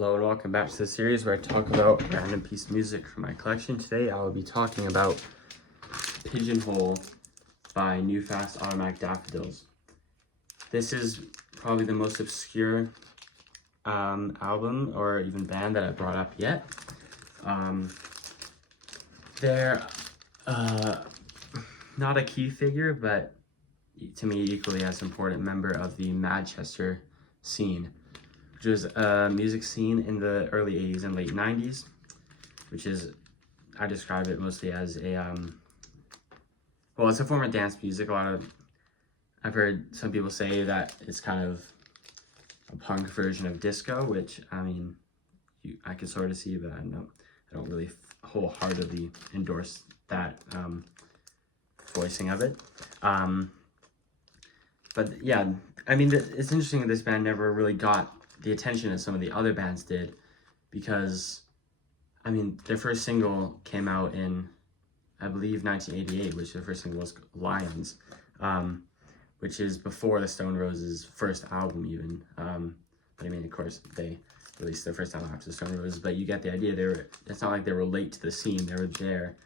Hello and welcome back to the series where I talk about a random piece of music from my collection. Today I will be talking about Pigeonhole by New Fast Automatic Daffodils. This is probably the most obscure album or even band that I brought up yet. They're not a key figure, but to me equally as important member of the Manchester scene, which was a music scene in the early 80s and late 90s, which is, I describe it mostly as a, well, it's a form of dance music. I've heard some people say that it's kind of a punk version of disco, which, I mean, I could sort of see, but I don't really wholeheartedly endorse that voicing of it. But yeah, I mean, it's interesting that this band never really got the attention that some of the other bands did, because, I mean, their first single came out in, I believe, 1988, which their first single was Lions, which is before the Stone Roses' first album even. But I mean, of course, they released their first album after the Stone Roses, but you get the idea. It's not like they were late to the scene. They were there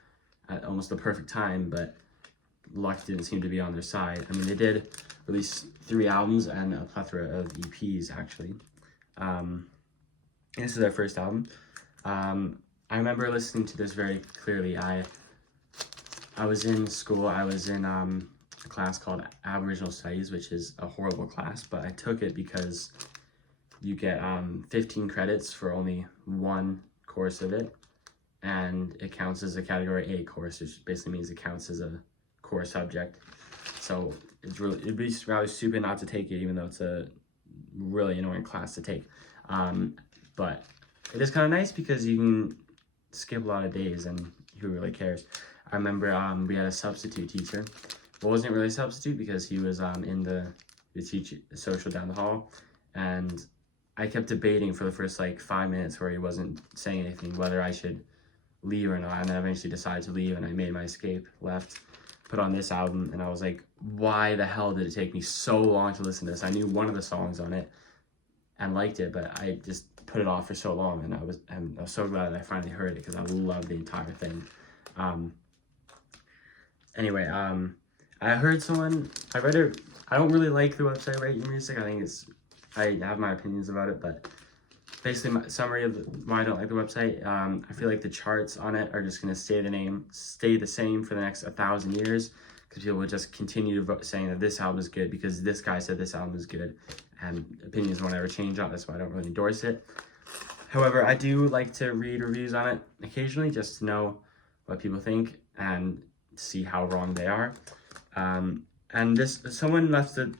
at almost the perfect time, but luck didn't seem to be on their side. I mean, they did release 3 albums and a plethora of EPs, actually. This is their first album. I remember listening to this very clearly. I was in school. I was in a class called Aboriginal Studies, which is a horrible class, but I took it because you get 15 credits for only one course of it, and it counts as a Category A course, which basically means it counts as a core subject. So it'd be rather stupid not to take it, even though it's a really annoying class to take. But it is kind of nice because you can skip a lot of days, and who really cares? I remember we had a substitute teacher. Well, wasn't really a substitute because he was in the social down the hall, and I kept debating for the first like 5 minutes where he wasn't saying anything whether I should leave or not, and then I eventually decided to leave, and I made my escape, left, put on this album, and I was like, why the hell did it take me so long to listen to this? I knew one of the songs on it and liked it, but I just put it off for so long, and I was so glad that I finally heard it because I love the entire thing. Anyway, I heard someone, I read it, I don't really like the website Rate Your Music. I have my opinions about it, but basically my summary of why I don't like the website, I feel like the charts on it are just going to stay the same for the next 1,000 years, because people will just continue saying that this album is good because this guy said this album is good, and opinions won't ever change on it. That's why I don't really endorse it. However, I do like to read reviews on it occasionally just to know what people think and see how wrong they are. And someone left a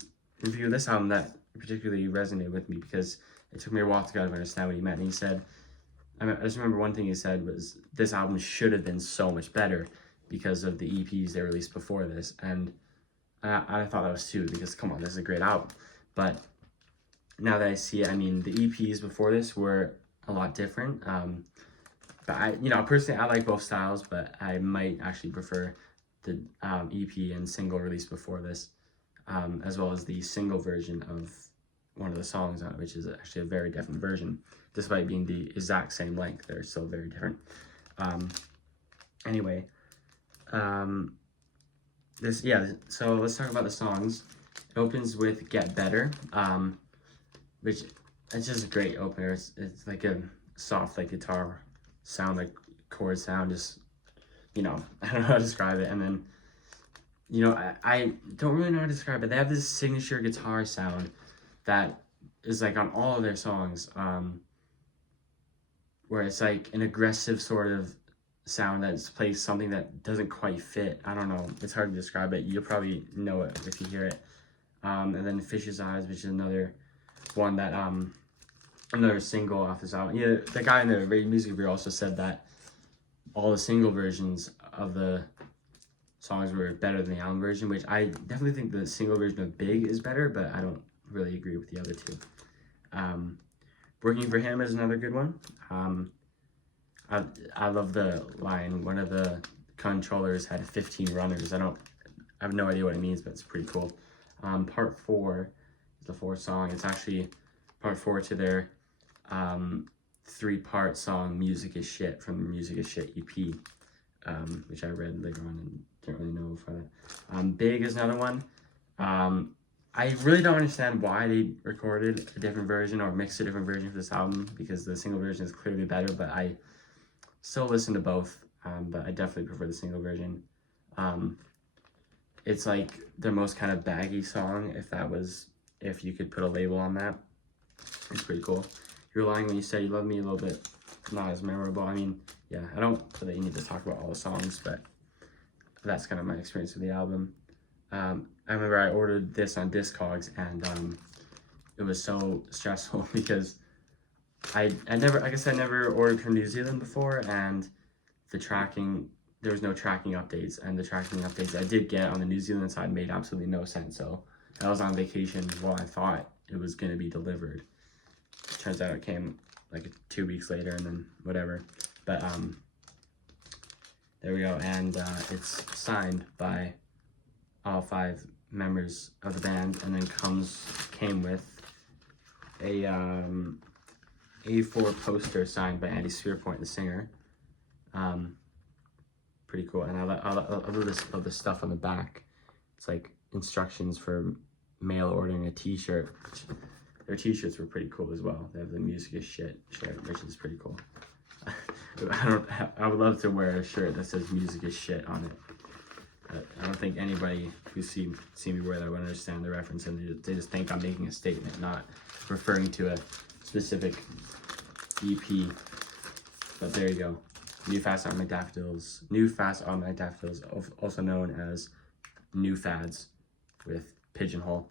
review of this album that particularly resonated with me because it took me a while to kind of understand what he meant. And he said, I just remember one thing he said was, this album should have been so much better because of the EPs they released before this. And I thought that was too, because come on, this is a great album. But now that I see it, I mean, the EPs before this were a lot different. But personally, I like both styles, but I might actually prefer the EP and single released before this, as well as the single version of one of the songs on it, which is actually a very different version. Despite being the exact same length, they're still very different. Anyway, so let's talk about the songs. It opens with Get Better, which it's just a great opener. It's like a soft, like guitar sound, like chord sound, just, I don't know how to describe it. And then, I don't really know how to describe it. They have this signature guitar sound that is like on all of their songs, where it's like an aggressive sort of sound that plays something that doesn't quite fit. I don't know. It's hard to describe it. You'll probably know it if you hear it. And then Fish's Eyes, which is another one that, another single off this album. Yeah, the guy in the radio music review also said that all the single versions of the songs were better than the album version, which I definitely think the single version of Big is better, but I don't really agree with the other two. Working for Him is another good one. I love the line, one of the controllers had 15 runners. I have no idea what it means, but it's pretty cool. Part 4 is the fourth song. It's actually part 4 to their 3-part song Music Is Shit from the Music Is Shit EP, which I read later on and didn't really know for that. Big is another one. I really don't understand why they recorded a different version or mixed a different version for this album, because the single version is clearly better, but I still listen to both, but I definitely prefer the single version. It's like their most kind of baggy song, if you could put a label on that. It's pretty cool. You're Lying When You Say You Love Me, a little bit not as memorable. I mean, yeah, I don't feel that you need to talk about all the songs, but that's kind of my experience with the album. I remember I ordered this on Discogs, and it was so stressful because I guess I never ordered from New Zealand before, and there was no tracking updates, and the tracking updates I did get on the New Zealand side made absolutely no sense. So I was on vacation while I thought it was going to be delivered. Turns out it came like 2 weeks later, and then whatever. But there we go, and it's signed by all 5 members of the band, and then came with a A4 poster signed by Andy Spearpoint, the singer. Pretty cool, and I love this stuff on the back. It's like instructions for mail ordering a t-shirt. Their t-shirts were pretty cool as well. They have the Music Is Shit shirt, which is pretty cool. I would love to wear a shirt that says Music Is Shit on it. I don't think anybody who see me wear that would understand the reference, and they just think I'm making a statement, not referring to a specific EP. But there you go. New Fast Automatic Daffodils, also known as New Fads, with Pigeonhole.